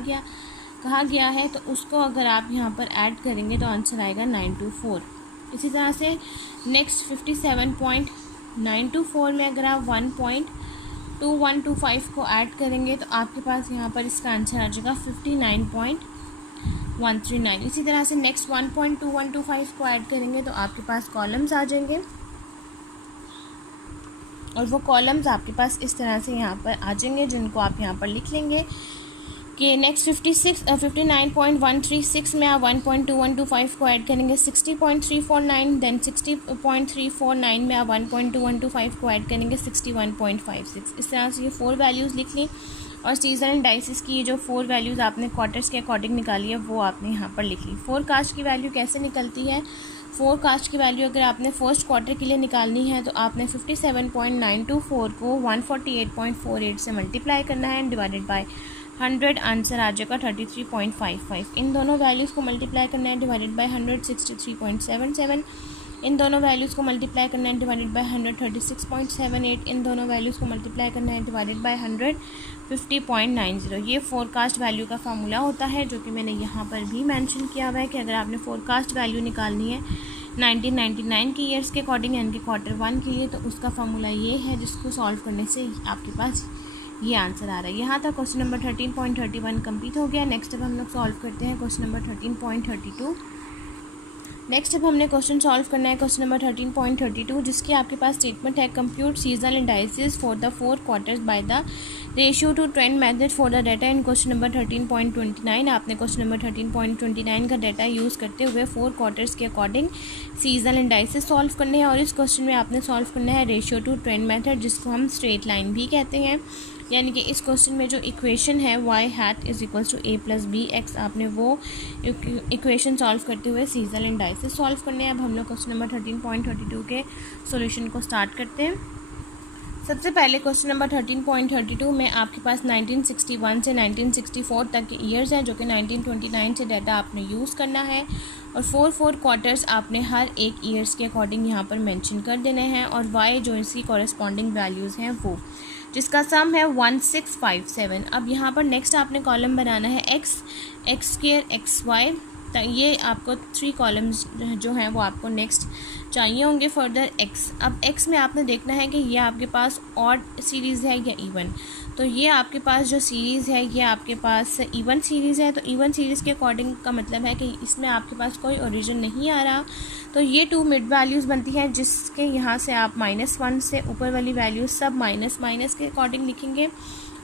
गया है तो उसको अगर आप यहाँ पर ऐड करेंगे तो आंसर आएगा 924। इसी तरह से नेक्स्ट 57.924 में अगर आप 1.2125 को ऐड करेंगे तो आपके पास यहाँ पर इसका आंसर आ जाएगा 59.139। इसी तरह से नेक्स्ट 1.2125 को ऐड करेंगे तो आपके पास कॉलम्स आ जाएंगे और वो कॉलम्स आपके पास इस तरह से यहाँ पर आ जाएंगे जिनको आप यहाँ पर लिख लेंगे कि नेक्स्ट 59.136 में आप 1.2125 को ऐड करेंगे 60.349, देन 60.349 में आप 1.2125 को ऐड करेंगे 61.56। इस तरह से ये 4 वैल्यूज़ लिख ली और सीजनल इंडाइसिस की जो 4 वैल्यूज़ आपने क्वार्टर्स के अकॉर्डिंग निकाली है वो आपने यहाँ पर लिख ली। फोरकास्ट की वैल्यू कैसे निकलती है? फोरकास्ट की वैल्यू अगर आपने फर्स्ट क्वार्टर के लिए निकालनी है तो आपने 57.924 को 148.48 से मल्टीप्लाई करना है डिवाइडेड बाय 100, आंसर आ जाएगा 33.55। इन दोनों वैल्यूज़ को मल्टीप्लाई करना है डिवाइडेड बाय 100 63.77। इन दोनों वैल्यूज़ को मल्टीप्लाई करना है डिवाइडेड बाय 100 36.78। इन दोनों वैल्यूज़ को मल्टीप्लाई करना है डिवाइडेड बाय 100 50.90। ये फोरकास्ट वैल्यू का फार्मूला होता है जो कि मैंने यहाँ पर भी मेंशन किया हुआ है कि अगर आपने फोरकास्ट वैल्यू निकालनी है 1999 के ईयर्स के अकॉर्डिंग यानी कि Q1 के लिए तो उसका फार्मूला ये है जिसको सॉल्व करने से आपके पास ये आंसर आ रहा है। यहाँ तक क्वेश्चन नंबर 13.31 कंप्लीट हो गया। नेक्स्ट अब हम लोग सॉल्व करते हैं क्वेश्चन नंबर 13.32। नेक्स्ट अब हमने क्वेश्चन सॉल्व करना है क्वेश्चन नंबर 13.32 जिसकी आपके पास स्टेटमेंट है compute seasonal indices for the 4 quarters by the ratio to trend method for the data in question number 13.29। आपने क्वेश्चन नंबर 13.29 का डाटा यूज़ करते हुए 4 क्वार्टर्स के अकॉर्डिंग सीजनल इंडाइसिस सॉल्व करने हैं और इस क्वेश्चन में आपने सॉल्व करना है रेशियो टू ट्रेंड मेथड जिसको हम स्ट्रेट लाइन भी कहते हैं। यानी कि इस क्वेश्चन में जो इक्वेशन है y hat is equals to a plus B X, आपने वो इक्वेशन सॉल्व करते हुए सीजनल इंडाइसिस सॉल्व करने हैं। अब हम लोग क्वेश्चन नंबर 13.32 के सॉल्यूशन को स्टार्ट करते हैं। सबसे पहले क्वेश्चन नंबर 13.32 में आपके पास 1961 से 1964 तक के ईयर्स हैं जो कि 1929 से डाटा आपने यूज़ करना है और 4 क्वार्टर्स आपने हर एक ईयर्स के अकॉर्डिंग यहाँ पर मेंशन कर देने हैं और y जो इसकी कॉरेस्पॉन्डिंग वैल्यूज़ हैं वो जिसका सम है 1657। अब यहाँ पर नेक्स्ट आपने कॉलम बनाना है x स्क्वायर xy, ये आपको 3 कॉलम्स जो हैं वो आपको नेक्स्ट चाहिए होंगे फर्दर x। अब x में आपने देखना है कि ये आपके पास ऑड सीरीज़ है या इवन, तो ये आपके पास जो सीरीज़ है ये आपके पास इवन सीरीज़ है। तो इवन सीरीज़ के अकॉर्डिंग का मतलब है कि इसमें आपके पास कोई ओरिजिन नहीं आ रहा, तो ये 2 मिड वैल्यूज़ बनती हैं जिसके यहाँ से आप -1 से ऊपर वाली वैल्यूज़ सब माइनस के अकॉर्डिंग लिखेंगे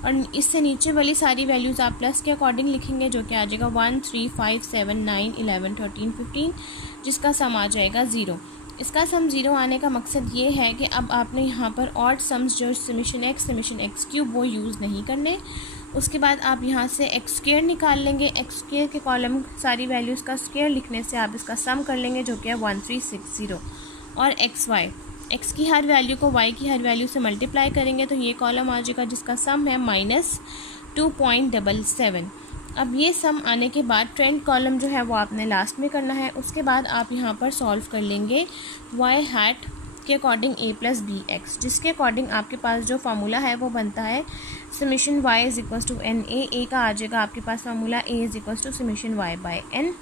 और इससे नीचे वाली सारी वैल्यूज़ आप प्लस के अकॉर्डिंग लिखेंगे, जो कि आ जाएगा 1, 3, 5, 7, 9, 11, 13, 15, जिसका सम आ जाएगा 0। इसका सम 0 आने का मकसद ये है कि अब आपने यहाँ पर ऑड सम्स जो समेशन एक्स क्यूब वो यूज़ नहीं करने। उसके बाद आप यहाँ से एक्स स्क्वायर निकाल लेंगे। एक्स स्क्वायर के कॉलम सारी वैल्यूज़ का स्क्वायर लिखने से आप इसका सम कर लेंगे, जो कि है 1360। और एक्स वाई, एक्स की हर वैल्यू को वाई की हर वैल्यू से मल्टीप्लाई करेंगे तो ये कॉलम आ जाएगा जिसका सम है -2.77। अब ये सम आने के बाद ट्रेंड कॉलम जो है वो आपने लास्ट में करना है। उसके बाद आप यहाँ पर सॉल्व कर लेंगे वाई हैट के अकॉर्डिंग a + bx, जिसके अकॉर्डिंग आपके पास जो फार्मूला है वो बनता है समेशन y = NA। a का आ जाएगा आपके पास फार्मूला a = समेशन y/n।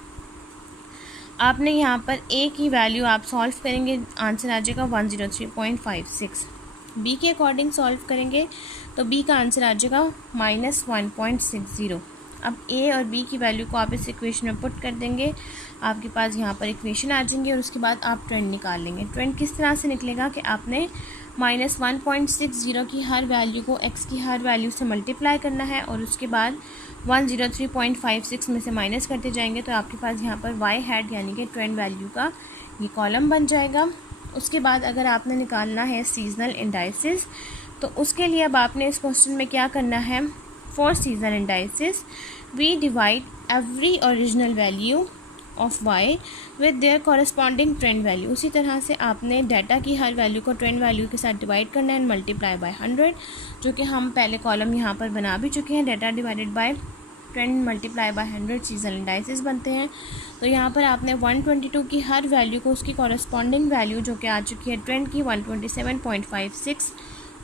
आपने यहाँ पर a की वैल्यू आप सॉल्व करेंगे, आंसर आ जाएगा 103.56। b के अकॉर्डिंग सॉल्व करेंगे तो b का आंसर आ जाएगा -1.60। अब a और b की वैल्यू को आप इस इक्वेशन में पुट कर देंगे, आपके पास यहाँ पर इक्वेशन आ जाएंगे और उसके बाद आप ट्रेंड निकाल लेंगे। ट्रेंड किस तरह से निकलेगा कि आपने -1.60 की हर वैल्यू को x की हर वैल्यू से मल्टीप्लाई करना है और उसके बाद 103.56 में से माइनस करते जाएंगे तो आपके पास यहाँ पर y हैट यानी कि ट्रेंड वैल्यू का ये कॉलम बन जाएगा। उसके बाद अगर आपने निकालना है सीजनल इंडाइसिस तो उसके लिए अब आपने इस क्वेश्चन में क्या करना है, for seasonal indices we divide every original value of y with their corresponding trend value. उसी तरह से आपने डाटा की हर वैल्यू को ट्रेंड वैल्यू के साथ डिवाइड करना है एंड मल्टीप्लाई बाय 100, जो कि हम पहले कॉलम यहाँ पर बना भी चुके हैं। Data divided by trend multiply by 100 seasonal indices बनते हैं। तो यहाँ पर आपने 122 की हर वैल्यू को उसकी कॉरस्पॉन्डिंग वैल्यू जो कि आ चुकी है ट्रेंड की 127.56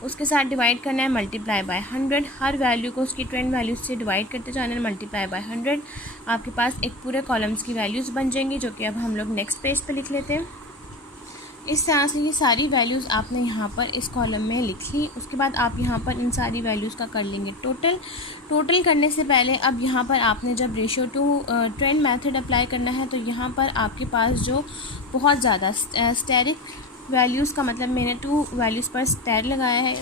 उसके साथ डिवाइड करना है मल्टीप्लाई बाय 100। हर वैल्यू को उसकी ट्रेंड वैल्यू से डिवाइड करते जाना है मल्टीप्लाई बाय 100। आपके पास एक पूरे कॉलम्स की वैल्यूज़ बन जाएंगी, जो कि अब हम लोग नेक्स्ट पेज पे लिख लेते हैं। इस तरह से ये सारी वैल्यूज़ आपने यहाँ पर इस कॉलम में लिख ली। उसके बाद आप यहाँ पर इन सारी वैल्यूज़ का कर लेंगे टोटल करने से पहले अब यहाँ पर आपने जब ratio to trend method apply करना है तो यहाँ पर आपके पास जो बहुत ज़्यादा स्टेरिक वैल्यूज़ का मतलब मैंने 2 वैल्यूज़ पर स्टार लगाया है।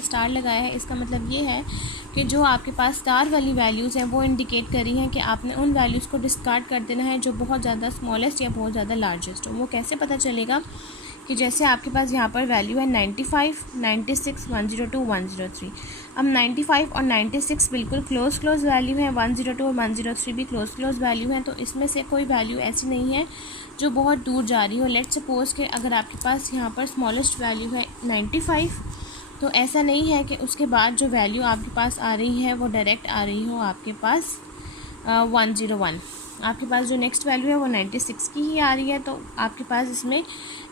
इसका मतलब ये है कि जो आपके पास स्टार वाली वैल्यूज़ हैं वो इंडिकेट कर रही हैं कि आपने उन वैल्यूज़ को डिस्कार्ड कर देना है जो बहुत ज़्यादा स्मॉलेस्ट या बहुत ज़्यादा लार्जेस्ट हो। वो कैसे पता चलेगा कि जैसे आपके पास यहाँ पर वैल्यू है 95, 96, 102, 103। अब 95 और 96 बिल्कुल क्लोज वैल्यू है, 102 और 103 भी क्लोज वैल्यू हैं। तो इसमें से कोई वैल्यू ऐसी नहीं है जो बहुत दूर जा रही हो। लेट्स सपोज कि अगर आपके पास यहाँ पर स्मॉलेस्ट वैल्यू है 95, तो ऐसा नहीं है कि उसके बाद जो वैल्यू आपके पास आ रही है वो डायरेक्ट आ रही हो आपके पास 101। आपके पास जो नेक्स्ट वैल्यू है वो 96 की ही आ रही है, तो आपके पास इसमें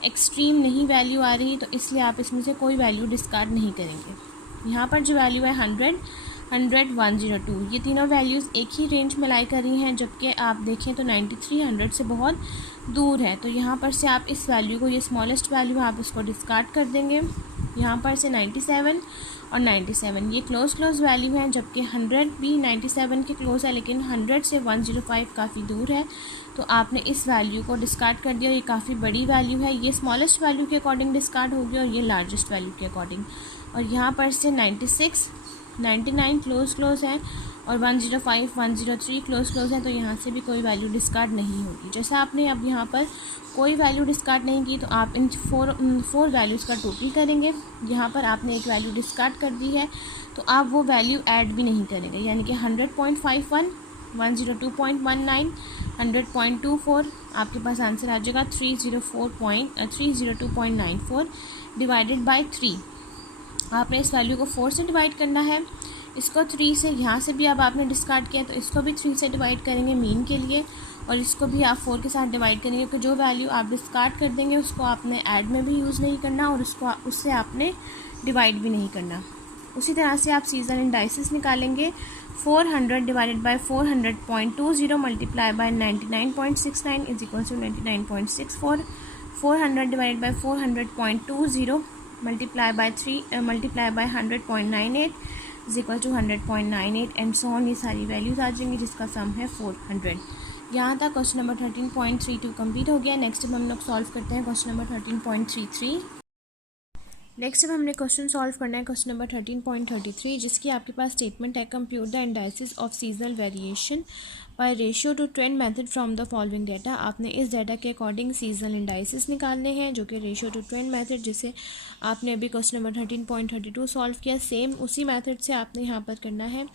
एक्सट्रीम नहीं वैल्यू आ रही, तो इसलिए आप इसमें से कोई वैल्यू डिस्कार्ड नहीं करेंगे। यहाँ पर जो वैल्यू है 100, 102 ये तीनों वैल्यूज़ एक ही रेंज में लाई कर रही हैं, जबकि आप देखें तो 93 100 से बहुत दूर है। तो यहाँ पर से आप इस वैल्यू को, ये स्मॉलेस्ट वैल्यू आप इसको डिस्कार्ड कर देंगे। यहाँ पर से 97 और 97 ये क्लोज वैल्यू हैं, जबकि 100 भी 97 के क्लोज है, लेकिन 100 से 105 काफ़ी दूर है। तो आपने इस वैल्यू को डिस्कार्ड कर दिया। ये काफ़ी बड़ी वैल्यू है, ये स्मॉलेस्ट वैल्यू के अकॉर्डिंग डिस्कार्ड हो गया और ये लार्जेस्ट वैल्यू के अकॉर्डिंग। और यहाँ पर से 96, 99 क्लोज है और 105, 103 क्लोज है, तो यहाँ से भी कोई वैल्यू डिस्कार्ड नहीं होगी। जैसा आपने अब यहाँ पर कोई वैल्यू डिस्कार्ड नहीं की तो आप इन फोर वैल्यूज़ का टोटल करेंगे। यहाँ पर आपने एक वैल्यू डिस्कार्ड कर दी है तो आप वो वैल्यू ऐड भी नहीं करेंगे, यानी कि 100.51, 102.19, 100.24 आपके पास आंसर आ जाएगा 302.94 डिवाइडेड बाय 3। आपने इस वैल्यू को 4 से डिवाइड करना है, इसको 3 से, यहाँ से भी अब आपने डिस्कार्ड किया तो इसको भी 3 से डिवाइड करेंगे मीन के लिए, और इसको भी आप 4 के साथ डिवाइड करेंगे, क्योंकि जो वैल्यू आप डिस्कार्ड कर देंगे उसको आपने ऐड में भी यूज़ नहीं करना और उससे आपने डिवाइड भी नहीं करना। उसी तरह से आप सीजनल इंडाइसिस निकालेंगे। 400 divided by 400.20 multiply by 99.69 is equal to 99.64। 400 divided by 400.20 multiply by 100.98 is equal to 100.98 and so on. ये सारी वैल्यूज़ आ जाएंगी जिसका सम है 400। यहाँ तक क्वेश्चन नंबर 13.32 कंप्लीट हो गया। नेक्स्ट हम लोग सॉल्व करते हैं क्वेश्चन नंबर 13.33। नेक्स्ट अब हमने क्वेश्चन सॉल्व करना है, क्वेश्चन नंबर 13.33, जिसकी आपके पास स्टेटमेंट है compute the indices of seasonal variation by ratio to trend method from the following data. आपने इस डाटा के अकॉर्डिंग सीजनल इंडाइसिस निकालने हैं जो कि रेशियो टू ट्रेंड मेथड, जिसे आपने अभी क्वेश्चन नंबर 13.32 सॉल्व किया, सेम उसी मेथड से आपने यहाँ पर करना है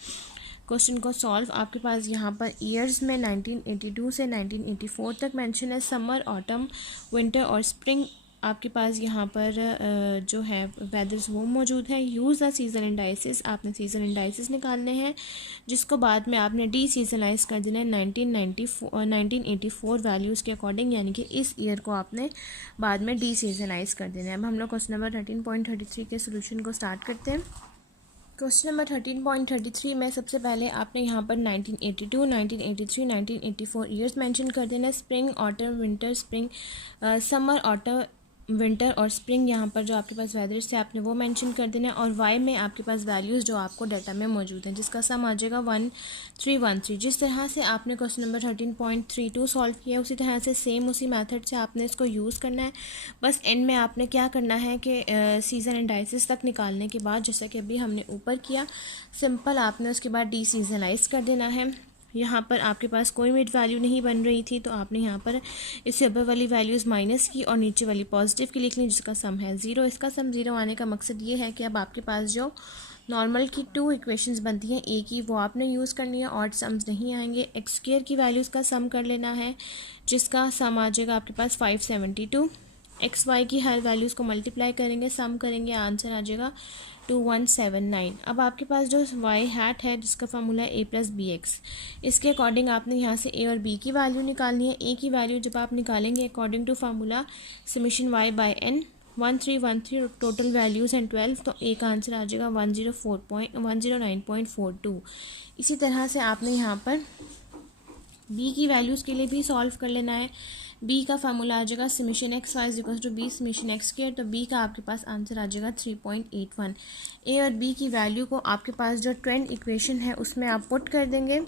क्वेश्चन को सॉल्व। आपके पास यहाँ पर ईयर्स में 1982 से 1984 तक मेंशन है, समर, ऑटम, विंटर और स्प्रिंग आपके पास यहाँ पर जो है वेदर्स वो मौजूद है। यूज़ द सीज़न इंडाइसिस, आपने सीज़न इंडाइसिस निकालने हैं जिसको बाद में आपने डी सीजनलाइज कर देना है 1984 वैल्यूज़ के अकॉर्डिंग, यानी कि इस ईयर को आपने बाद में डी सीजनलाइज कर देना है। अब हम लोग क्वेश्चन नंबर 13.33 के सोल्यूशन को स्टार्ट करते हैं। क्वेश्चन नंबर 13.33 में सबसे पहले आपने यहाँ पर 1982, 1983, 1984 ईयर्स मेंशन कर देना। Spring, autumn, winter, spring, summer, autumn, winter और स्प्रिंग यहाँ पर जो आपके पास वेदर से आपने वो मेंशन कर देना है। और वाई में आपके पास वैल्यूज़ जो आपको डाटा में मौजूद हैं जिसका सम आ जाएगा 1313। जिस तरह से आपने क्वेश्चन नंबर 13.32 सॉल्व किया उसी तरह से सेम उसी मेथड से आपने इसको यूज़ करना है। बस एंड में आपने क्या करना है कि सीज़न इंडाइसिस तक निकालने के बाद, जैसा कि अभी हमने ऊपर किया, सिंपल आपने उसके बाद डी सीजनलाइज कर देना है। यहाँ पर आपके पास कोई मिड वैल्यू नहीं बन रही थी तो आपने यहाँ पर इससे ऊपर वाली वैल्यूज़ माइनस की और नीचे वाली पॉजिटिव की लिख ली, जिसका सम है 0। इसका सम 0 आने का मकसद ये है कि अब आपके पास जो नॉर्मल की 2 इक्वेशंस बनती हैं ए की, वो आपने यूज़ करनी है, ऑड सम्स नहीं आएंगे। एक्स स्क्वायर की वैल्यूज़ का सम कर लेना है जिसका सम आ जाएगा आपके पास 572। एक्स वाई की हर वैल्यूज़ को मल्टीप्लाई करेंगे, सम करेंगे, आंसर आ जाएगा 2179। अब आपके पास जो वाई हैट है जिसका फार्मूला है a+bx, इसके अकॉर्डिंग आपने यहाँ से a और b की वैल्यू निकालनी है। a की वैल्यू जब आप निकालेंगे according to formula summation y by n, 1313 total values हैं 12, तो a का आंसर आ जाएगा 109.42। इसी तरह से आपने यहाँ पर b की वैल्यूज़ के लिए भी सॉल्व कर लेना है। b का फार्मूला आ जाएगा summation X Y equal to B summation X square, तो b का आपके पास आंसर आ जाएगा 3.81। a और b की वैल्यू को आपके पास जो ट्रेंड इक्वेशन है उसमें आप पुट कर देंगे।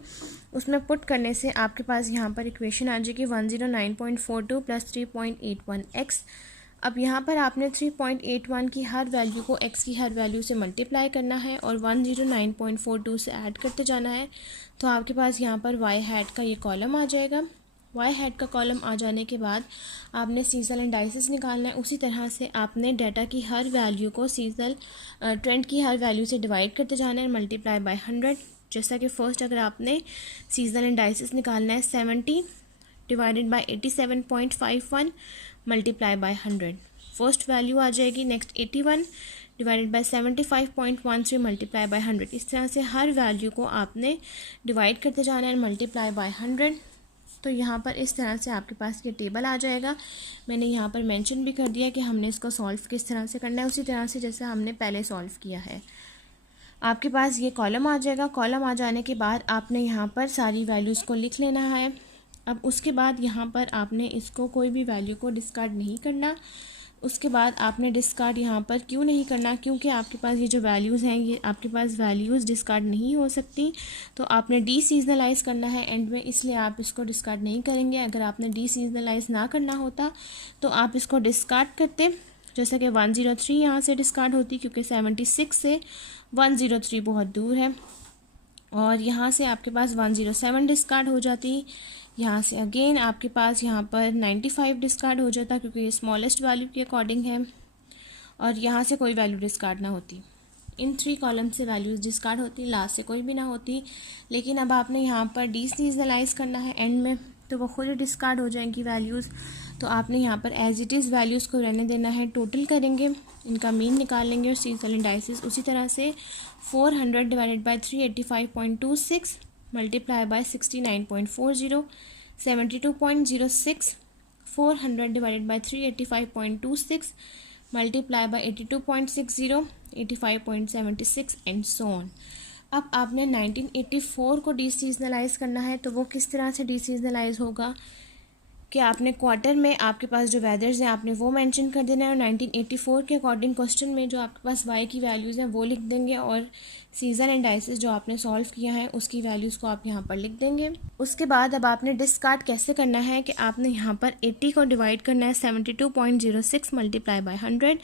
उसमें पुट करने से आपके पास यहाँ पर इक्वेशन आ जाएगी 109.42 प्लस 3.81 एक्स। अब यहाँ पर आपने 3.81 की हर वैल्यू को x की हर वैल्यू से मल्टीप्लाई करना है और 109.42 से ऐड करते जाना है, तो आपके पास यहाँ पर y हैट का ये कॉलम आ जाएगा। y हैट का कॉलम आ जाने के बाद आपने सीजनल इंडाइसिस निकालना है। उसी तरह से आपने डाटा की हर वैल्यू को सीजनल ट्रेंड की हर वैल्यू से डिवाइड करते जाना है, मल्टीप्लाई बाय 100। जैसा कि फ़र्स्ट अगर आपने सीजनल इंडाइसिस निकालना है 70 divided by 87.51 multiply by 100, first value आ जाएगी। Next 81 divided by 75.13 multiply by 100। इस तरह से हर वैल्यू को आपने डिवाइड करते जाना है, मल्टीप्लाई बाय 100। तो यहाँ पर इस तरह से आपके पास ये टेबल आ जाएगा। मैंने यहाँ पर मेंशन भी कर दिया कि हमने इसको सॉल्व किस तरह से करना है, उसी तरह से जैसे हमने पहले सॉल्व किया है। आपके पास ये कॉलम आ जाएगा। कॉलम आ जाने के बाद आपने यहाँ पर सारी वैल्यूज़ को लिख लेना है। अब उसके बाद यहाँ पर आपने इसको कोई भी वैल्यू को डिस्कार्ड नहीं करना। उसके बाद आपने डिस्कार्ड यहाँ पर क्यों नहीं करना, क्योंकि आपके पास ये जो वैल्यूज़ हैं ये आपके पास वैल्यूज़ डिस्कार्ड नहीं हो सकती, तो आपने डी सीजनलाइज करना है एंड में, इसलिए आप इसको डिस्कार्ड नहीं करेंगे। अगर आपने डी सीजनलाइज ना करना होता तो आप इसको डिस्कार्ड करते, जैसा कि 103 यहाँ से डिस्कार्ड होती क्योंकि 76 से 103 बहुत दूर है, और यहाँ से आपके पास 107 डिस्कार्ड हो जाती। यहाँ से अगेन आपके पास यहाँ पर 95 डिस्कार्ड हो जाता क्योंकि ये स्मॉलेस्ट वैल्यू के अकॉर्डिंग है, और यहाँ से कोई वैल्यू डिस्कार्ड ना होती। इन 3 कॉलम से वैल्यूज़ डिस्कार्ड होती, लास्ट से कोई भी ना होती। लेकिन अब आपने यहाँ पर डी सीजनलाइज करना है एंड में, तो वो खुद ही डिस्कार्ड हो जाएंगी वैल्यूज़। तो आपने यहाँ पर एज इट इज़ वैल्यूज़ को रहने देना है। टोटल करेंगे, इनका मीन निकाल लेंगे और सीजनल इंडाइसिस उसी तरह से 400 divided bye 385.26 multiply by 69.40, 72.06, 400 divided bye 385.26 multiply by 82.60, 85.76 and so on. अब आपने 1984 को डी सीजनलाइज करना है, तो वो किस तरह से डी सीजनलाइज होगा कि आपने क्वार्टर में आपके पास जो वेदर्स हैं आपने वो मेंशन कर देना है, और 1984 के अकॉर्डिंग क्वेश्चन में जो आपके पास वाई की वैल्यूज़ हैं वो लिख देंगे, और सीजन इंडाइसिस जो आपने सॉल्व किया है उसकी वैल्यूज़ को आप यहाँ पर लिख देंगे। उसके बाद अब आपने डिस्कार्ड कैसे करना है कि आपने यहाँ पर 80 को डिवाइड करना है 72.06 मल्टीप्लाई बाय 100,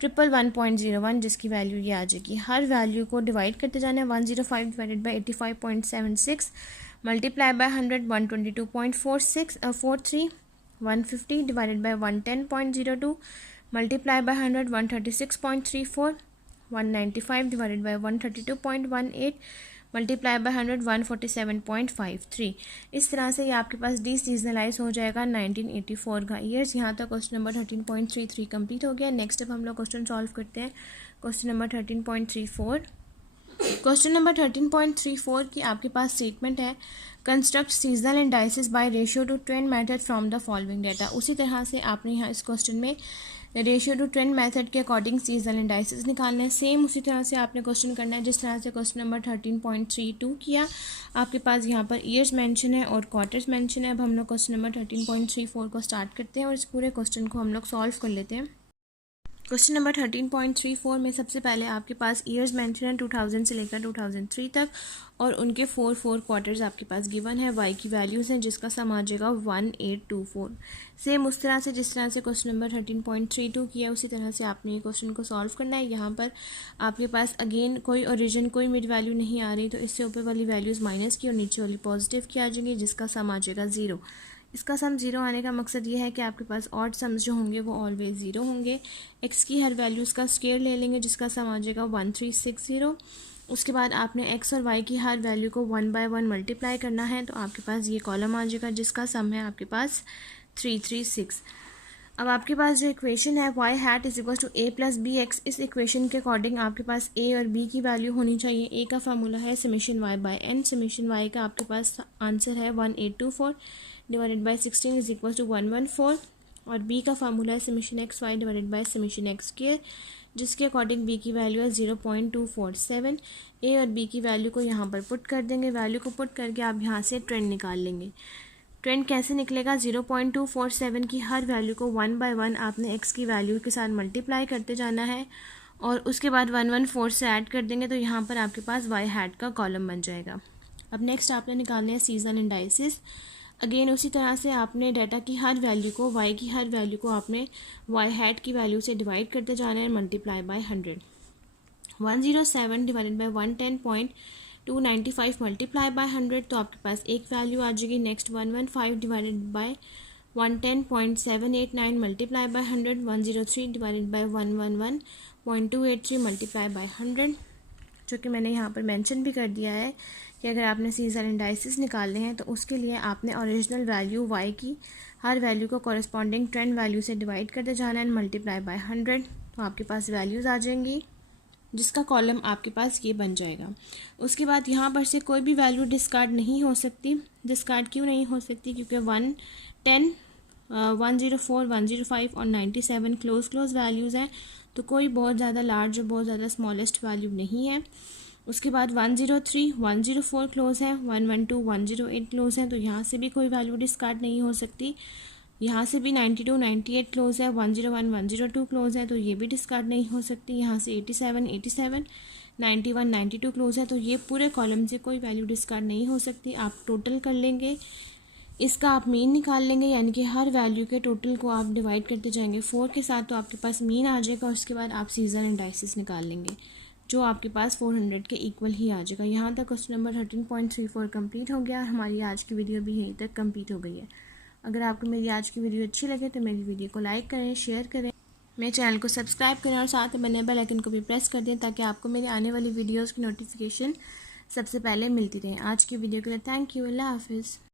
111.01 जिसकी वैल्यू ये आ जाएगी। हर वैल्यू को डिवाइड करते जाना है। 105 divided by 85.76 multiply by 100 122.43 150 divided by 110.02 multiply by 100 136.34 195 divided by 132.18 multiply by 100 147.53। इस तरह से ये आपके पास डीसीजनलाइज हो जाएगा 1984 का ईयर्स। यहाँ तक क्वेश्चन नंबर 13.33 कंप्लीट हो गया। नेक्स्ट अब हम लोग क्वेश्चन सॉल्व करते हैं। Question number 13.34। क्वेश्चन नंबर 13.34 की आपके पास स्टेटमेंट है, construct seasonal indices by ratio to trend method from the following data. उसी तरह से आपने यहाँ इस क्वेश्चन में रेशियो टू ट्रेंड मेथड के अकॉर्डिंग सीजनल इंडाइसिस निकालना है। सेम उसी तरह से आपने क्वेश्चन करना है जिस तरह से क्वेश्चन नंबर 13.32 किया। आपके पास यहाँ पर ईयर्स मेंशन है और क्वार्टर्स मेंशन है। अब हम लोग क्वेश्चन नंबर 13.34 को स्टार्ट करते हैं और इस पूरे क्वेश्चन को हम लोग सॉल्व कर लेते हैं। क्वेश्चन नंबर 13.34 में सबसे पहले आपके पास ईयर्स मेंशन है 2000 से लेकर 2003 तक और उनके 4 क्वार्टर्स आपके पास गिवन है। वाई की वैल्यूज़ हैं जिसका सम आ जाएगा 1824। सेम उस तरह से जिस तरह से क्वेश्चन नंबर 13.32 किया उसी तरह से आपने ये क्वेश्चन को सॉल्व करना है। यहाँ पर आपके पास अगेन कोई ओरिजिन कोई मिड वैल्यू नहीं आ रही, तो इससे ऊपर वाली वैल्यूज़ माइनस की और नीचे वाली पॉजिटिव की आ जाएंगी जिसका सम आ जाएगा 0। इसका सम 0 आने का मकसद ये है कि आपके पास ऑड सम्स जो होंगे वो ऑलवेज 0 होंगे। एक्स की हर वैल्यूज़ का स्क्वायर ले लेंगे जिसका सम आ जाएगा 1360। उसके बाद आपने एक्स और वाई की हर वैल्यू को 1 बाय 1 मल्टीप्लाई करना है तो आपके पास ये कॉलम आ जाएगा जिसका सम है आपके पास 336। अब आपके पास जो इक्वेशन है Y hat is equal to A plus B X, इस इक्वेशन के अकॉर्डिंग आपके पास ए और बी की वैल्यू होनी चाहिए। ए का फार्मूला है summation Y by N. Summation Y का आपके पास आंसर है 1824 divided by 16 is equal to 114 और बी का फार्मूला है summation X Y divided by summation X square जिसके अकॉर्डिंग बी की वैल्यू है 0.247। ए और बी की वैल्यू को यहाँ पर पुट कर देंगे। वैल्यू को पुट करके आप यहाँ से ट्रेंड निकाल लेंगे। ट्रेंड कैसे निकलेगा, 0.247 की हर वैल्यू को 1 बाय 1 आपने एक्स की वैल्यू के साथ मल्टीप्लाई करते जाना है और उसके बाद 114 से ऐड कर देंगे तो यहाँ पर आपके पास वाई हैट का कॉलम बन जाएगा। अब नेक्स्ट आपने निकालने हैं सीजन इंडाइसिस। अगेन उसी तरह से आपने डाटा की हर वैल्यू को वाई की हर वैल्यू को आपने वाई हैट की वैल्यू से डिवाइड करते जाना है multiply by 100। 107 divided by 110.295 multiply by 100 तो आपके पास एक वैल्यू आ जाएगी। Next 115 divided by 110.789 multiply by 100। 103 divided by 111.283 multiply by 100, जो कि मैंने यहाँ पर मेंशन भी कर दिया है कि अगर आपने सीजन इंडाइसिस निकालने हैं तो उसके लिए आपने ओरिजिनल वैल्यू वाई की हर वैल्यू को कॉरस्पॉन्डिंग ट्रेंड वैल्यू से डिवाइड करते जाना है मल्टीप्लाई बाय 100 तो आपके पास वैल्यूज़ आ जाएंगी जिसका कॉलम आपके पास ये बन जाएगा। उसके बाद यहाँ पर से कोई भी वैल्यू डिस्कार्ड नहीं हो सकती। डिस्कार्ड क्यों नहीं हो सकती, क्योंकि 110 104 105 और 97 क्लोज वैल्यूज़ हैं तो कोई बहुत ज़्यादा लार्ज और बहुत ज़्यादा स्मॉलेस्ट वैल्यू नहीं है। उसके बाद 103 104 क्लोज है, 112 108 क्लोज है तो यहाँ से भी कोई वैल्यू डिस्कार्ड नहीं हो सकती। यहाँ से भी 92 98 क्लोज है, 101 102 क्लोज है तो ये भी डिस्कार्ड नहीं हो सकती। यहाँ से 87 87 91 92 क्लोज है तो ये पूरे कॉलम से कोई वैल्यू डिस्कार्ड नहीं हो सकती। आप टोटल कर लेंगे, इसका आप मीन निकाल लेंगे, यानी कि हर वैल्यू के टोटल को आप डिवाइड करते जाएंगे 4 के साथ तो आपके पास मीन आ जाएगा। उसके बाद आप सीजन इंडाइसिस निकाल लेंगे जो आपके पास 400 के इक्वल ही आ जाएगा। यहाँ तक क्वेश्चन नंबर 13.34 कंप्लीट हो गया और हमारी आज की वीडियो भी यहीं तक कंप्लीट हो गई है। अगर आपको मेरी आज की वीडियो अच्छी लगे तो मेरी वीडियो को लाइक करें, शेयर करें, मेरे चैनल को सब्सक्राइब करें और साथ में बने बेल आइकन को भी प्रेस कर दें ताकि आपको मेरी आने वाली वीडियोज़ की नोटिफिकेशन सबसे पहले मिलती रहे। आज की वीडियो के लिए थैंक यू। अल्लाह हाफिज़।